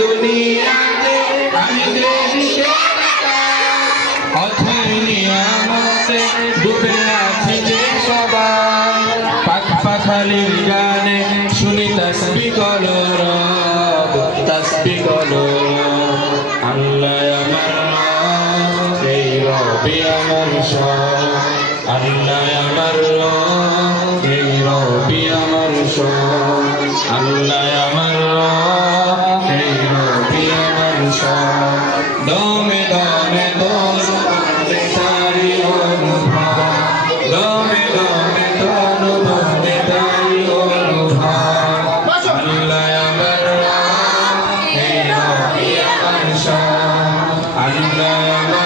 দুনিয়াতে আমি দেশে অথই নিয়ামতে ডুবে আছি যে সবাই পাখ পাখালির গানে শুনি তাসবিহ কলরব তাসবিহ কলরব আল্লাহ আমার রব এই রবি আমার সব আল্লাহ আমার রব এই রবি আমার সব আল্লাহ আমার রব এই রবি আমার সব দমে দমে দমে তারি অনুভব দমে দমে দমে তারি অনুভব আল্লাহ আমার রব এই রবি আমার সব আল্লাহ